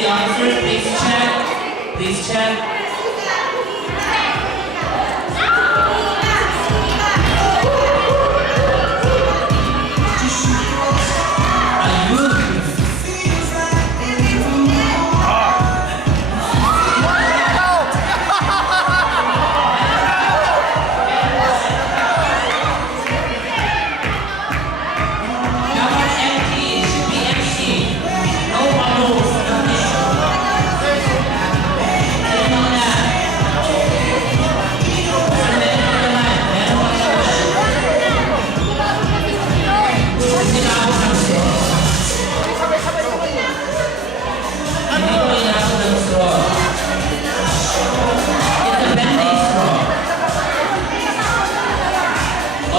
the officers, please check. Please check.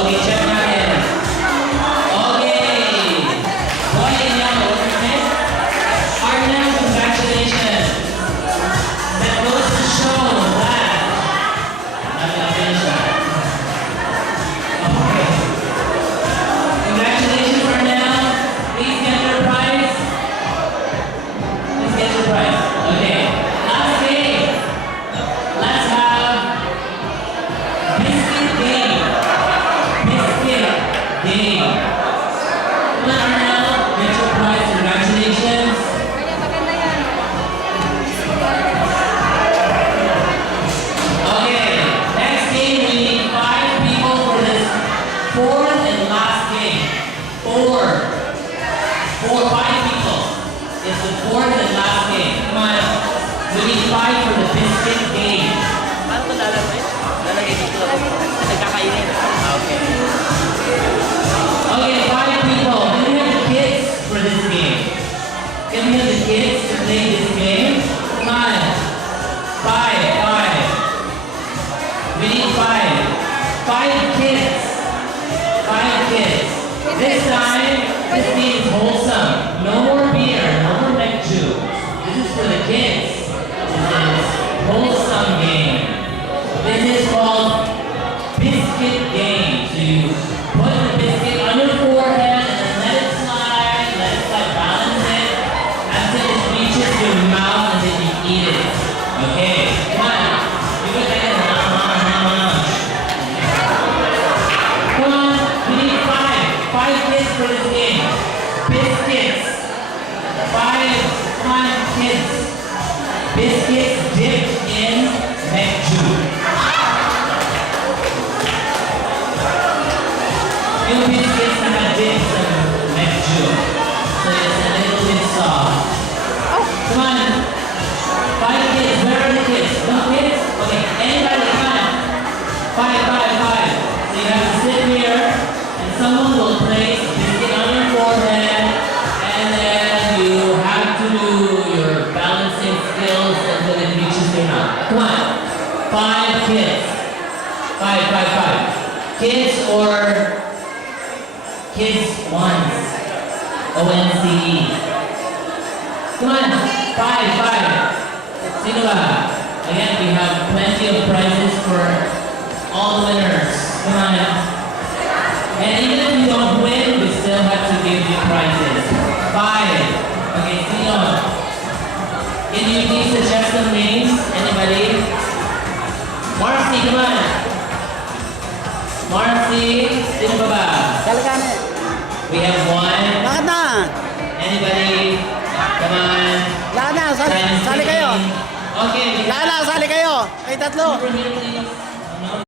Okay, check natin. Okay. Boy and yellow, what's your name? Arnel, congratulations. That goes to show that. I'm gonna finish that. Okay. Congratulations, Arnel. Please get your prize. Please get your prize. Okay. Last game. Let's have biscuit game. Game. Come on, Arnel. Get your prize. Congratulations. Okay. Next game, we need 5 people for this 4th and last game. 5 people. It's the 4th and last game. Come on. We need 5 for the biscuit game. Paano ito lalagay? Lalagay dito. Nagkakainin. Okay. Okay, 5 people. Can we have the kids for this game? Can we have the kids to play this game? Come on. 5. We need 5. 5 kids. 5 kids. This time, this game is wholesome. No more beer, no more neck juice. This is for the kids. This is wholesome game. This is called biscuit game. So you put the biscuit on your forehead and then let it slide, balance it until it reaches your mouth and then you eat it. Okay, come on. You can get it. Come on, we need 5 kids for this game. Biscuits. 5 fun kids. Biscuits dipped in neck juice. Yung biscuits naka-dip sa neck juice. So it's a little bit soft. Come on. 5 kids. Where are the kids? No kids? Okay. Anybody? Come on. 5. So you have to sit here and someone will place a biscuit on your forehead and then you have to do your balancing skills until it reaches your mouth. Come on. 5 kids. 5. Kids or kids once. O-N-C-E. Come on. 5. Sino ba? Again, we have plenty of prizes for all winners. Come on. And even if you don't win, we still have to give you prizes. 5. Okay, sino? Can you please suggest some names? Anybody? Marcy, come on. Marcy, sino ba ba? Galaganan. We have 1. Bakit na? Anybody? Come on. Lahat na. Sali kayo. Okay. Lahat na. Sali kayo. Ay, tatlo. Over here, please.